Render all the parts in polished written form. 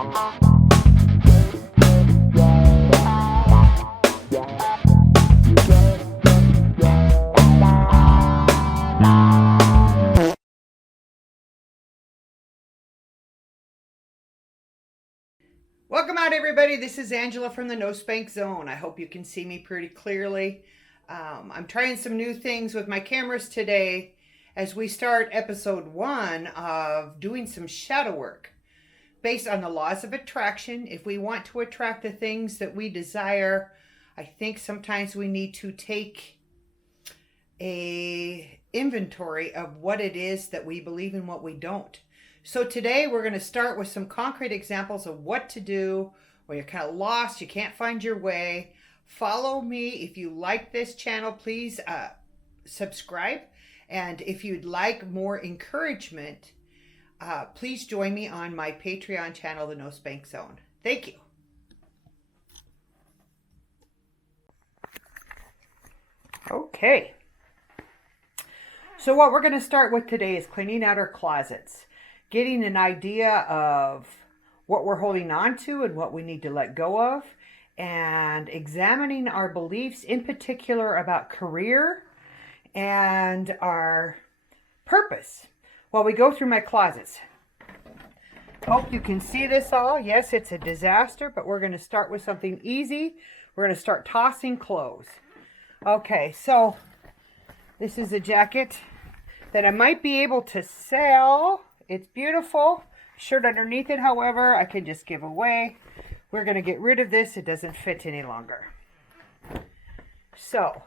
Welcome out, everybody. This is Angela from the No Spank Zone. I hope you can see me pretty clearly. I'm trying some new things with my cameras today as we start episode 1 of doing some shadow work based on the laws of attraction. If we want to attract the things that we desire, I think sometimes we need to take a inventory of what it is that we believe and what we don't. So today we're going to start with some concrete examples of what to do when you're kind of lost, you can't find your way. Follow me. If you like this channel, please subscribe. And if you'd like more encouragement, please join me on my Patreon channel, The No Spank Zone. Thank you. Okay. So what we're going to start with today is cleaning out our closets. Getting an idea of what we're holding on to and what we need to let go of, and examining our beliefs, in particular about career and our purpose while we go through my closets. Hope you can see this all. Yes, it's a disaster, but we're going to start with something easy. We're going to start tossing clothes. Okay, so this is a jacket that I might be able to sell. It's beautiful. Shirt underneath it, however, I can just give away. We're going to get rid of this. It doesn't fit any longer. So,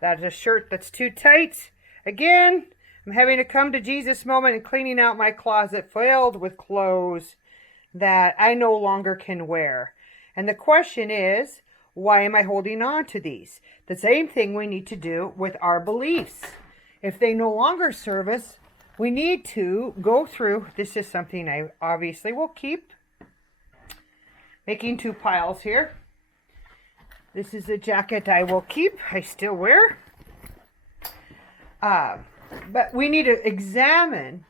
that's a shirt that's too tight. Again, I'm having a come to Jesus moment and cleaning out my closet filled with clothes that I no longer can wear. And the question is, why am I holding on to these? The same thing we need to do with our beliefs. If they no longer serve us, we need to go through. This is something I obviously will keep. Making 2 piles here. This is a jacket I will keep. I still wear. But we need to examine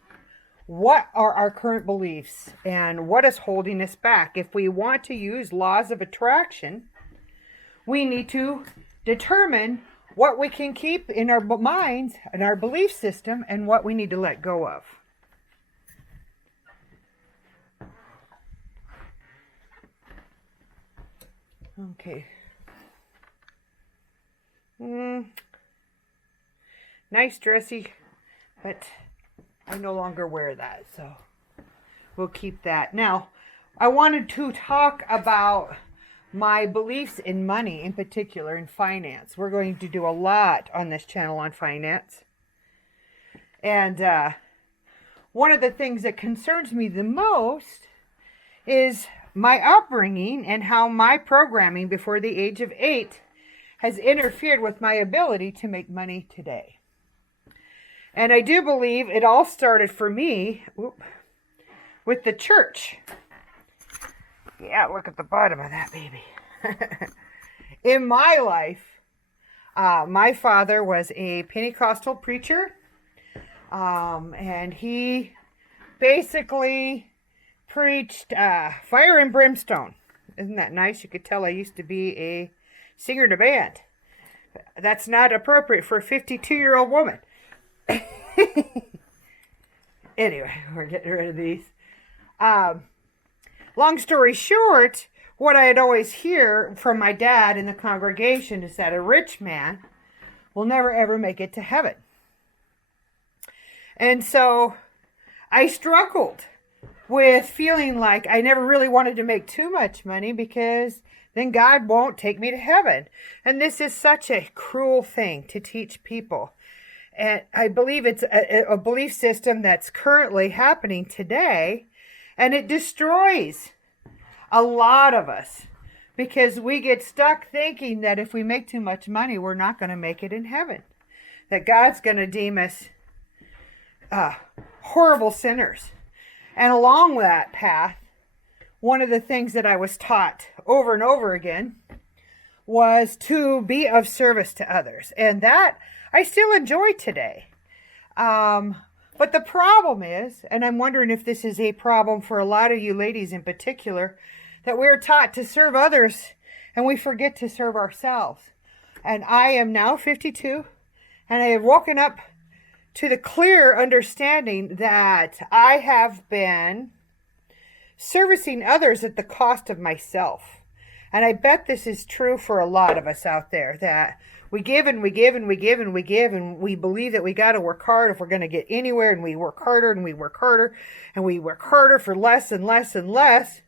what are our current beliefs and what is holding us back. If we want to use laws of attraction, we need to determine what we can keep in our minds and our belief system and what we need to let go of. Okay. Nice dressy, but I no longer wear that, so we'll keep that. Now, I wanted to talk about my beliefs in money, in particular in finance. We're going to do a lot on this channel on finance. And one of the things that concerns me the most is my upbringing and how my programming before the age of 8 has interfered with my ability to make money today. And I do believe it all started for me with the church. Yeah, look at the bottom of that baby. In my life, my father was a Pentecostal preacher. And he basically preached fire and brimstone. Isn't that nice? You could tell I used to be a singer in a band. That's not appropriate for a 52-year-old woman. Anyway, we're getting rid of these. Long story short, what I had always hear from my dad in the congregation is that a rich man will never ever make it to heaven. And so I struggled with feeling like I never really wanted to make too much money because then God won't take me to heaven. And this is such a cruel thing to teach people. And I believe it's a belief system that's currently happening today. And it destroys a lot of us because we get stuck thinking that if we make too much money, we're not going to make it in heaven. That God's going to deem us horrible sinners. And along that path, one of the things that I was taught over and over again was to be of service to others. And that I still enjoy today. But the problem is, and I'm wondering if this is a problem for a lot of you ladies in particular, that we're taught to serve others and we forget to serve ourselves. And I am now 52, and I have woken up to the clear understanding that I have been servicing others at the cost of myself. And I bet this is true for a lot of us out there, that we give and we give and we give and we give, and we believe that we got to work hard if we're going to get anywhere, and we work harder and we work harder and we work harder for less and less and less.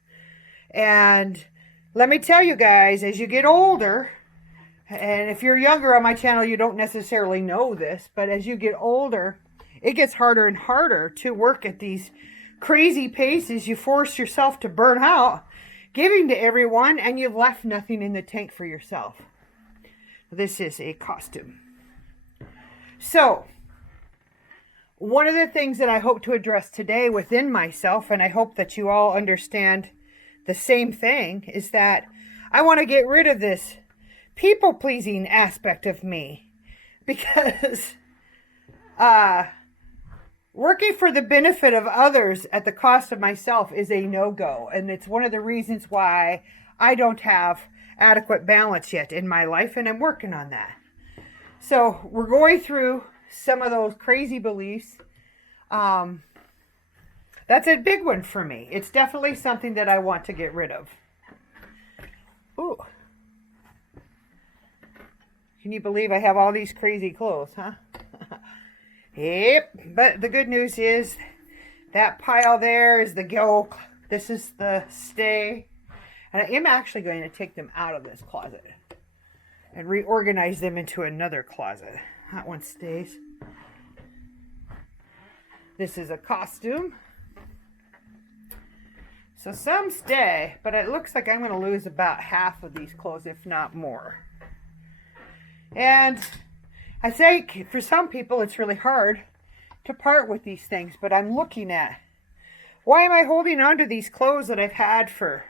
And let me tell you guys, as you get older, and if you're younger on my channel, you don't necessarily know this, but as you get older, it gets harder and harder to work at these crazy paces. You force yourself to burn out, giving to everyone, and you've left nothing in the tank for yourself. This is a costume. So, one of the things that I hope to address today within myself, and I hope that you all understand the same thing, is that I want to get rid of this people-pleasing aspect of me, because working for the benefit of others at the cost of myself is a no-go, and it's one of the reasons why I don't have adequate balance yet in my life, and I'm working on that. So we're going through some of those crazy beliefs. That's a big one for me. It's definitely something that I want to get rid of. Ooh. Can you believe I have all these crazy clothes, huh? Yep. But the good news is that pile there is the go. This is the stay. And I am actually going to take them out of this closet and reorganize them into another closet. That one stays. This is a costume. So some stay, but it looks like I'm going to lose about half of these clothes, if not more. And I think for some people it's really hard to part with these things, but I'm looking at, why am I holding on to these clothes that I've had for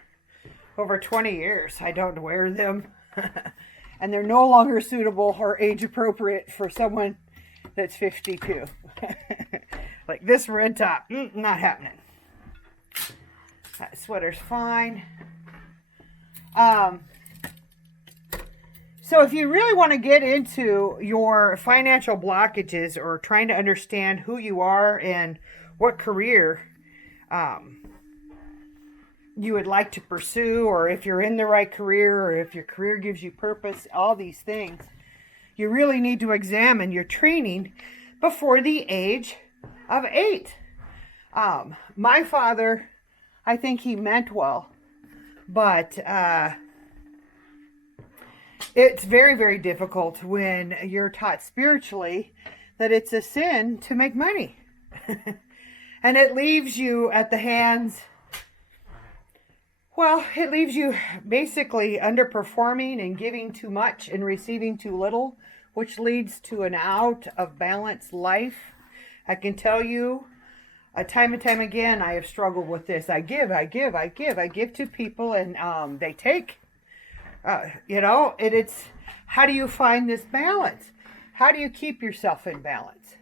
over 20 years? I don't wear them, and they're no longer suitable or age appropriate for someone that's 52. Like this red top, not happening. That sweater's fine. So if you really want to get into your financial blockages, or trying to understand who you are and what career you would like to pursue, or if you're in the right career, or if your career gives you purpose, all these things, you really need to examine your training before the age of 8. My father, I think he meant well, but it's very, very difficult when you're taught spiritually that it's a sin to make money. And it leaves you at the hands, well, it leaves you basically underperforming and giving too much and receiving too little, which leads to an out of balance life. I can tell you, time and time again, I have struggled with this. I give to people, and they take. It's how do you find this balance? How do you keep yourself in balance?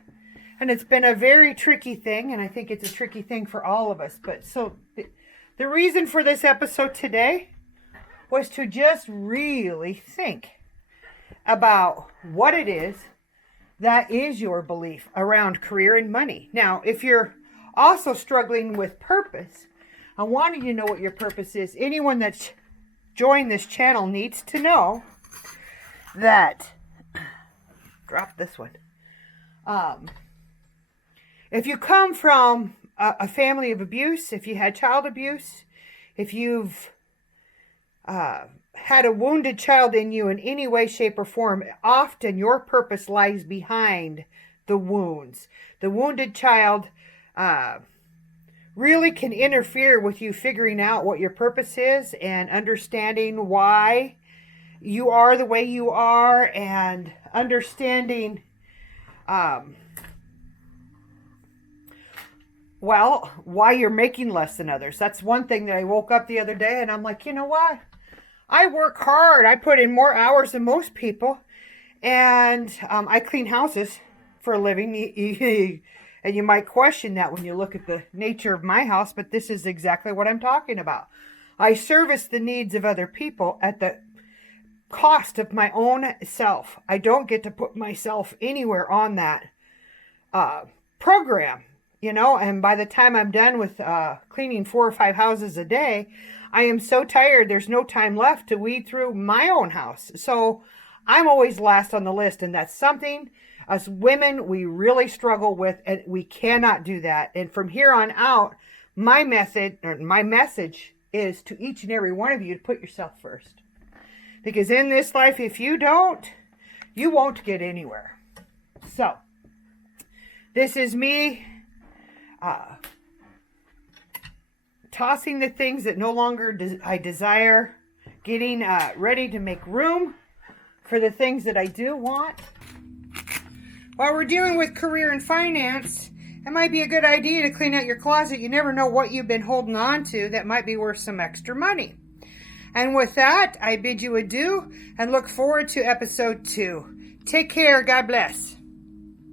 And it's been a very tricky thing, and I think it's a tricky thing for all of us. But so the reason for this episode today was to just really think about what it is that is your belief around career and money. Now, if you're also struggling with purpose, I wanted you to know what your purpose is. Anyone that's joined this channel needs to know that, drop this one, if you come from a family of abuse, if you had child abuse, if you've had a wounded child in you in any way, shape, or form, often your purpose lies behind the wounds. The wounded child really can interfere with you figuring out what your purpose is and understanding why you are the way you are, and understanding why you're making less than others. That's one thing that I woke up the other day and I'm like, you know what? I work hard. I put in more hours than most people, and I clean houses for a living. And you might question that when you look at the nature of my house, but this is exactly what I'm talking about. I service the needs of other people at the cost of my own self. I don't get to put myself anywhere on that program, and by the time I'm done with cleaning 4 or 5 houses a day, I am so tired there's no time left to weed through my own house. So I'm always last on the list, and that's something us women we really struggle with, and we cannot do that. And from here on out, my message is to each and every one of you to put yourself first. Because in this life, if you don't, you won't get anywhere. So, this is me tossing the things that no longer I desire, getting ready to make room for the things that I do want. While we're dealing with career and finance, it might be a good idea to clean out your closet. You never know what you've been holding on to that might be worth some extra money. And with that, I bid you adieu and look forward to episode 2. Take care. God bless.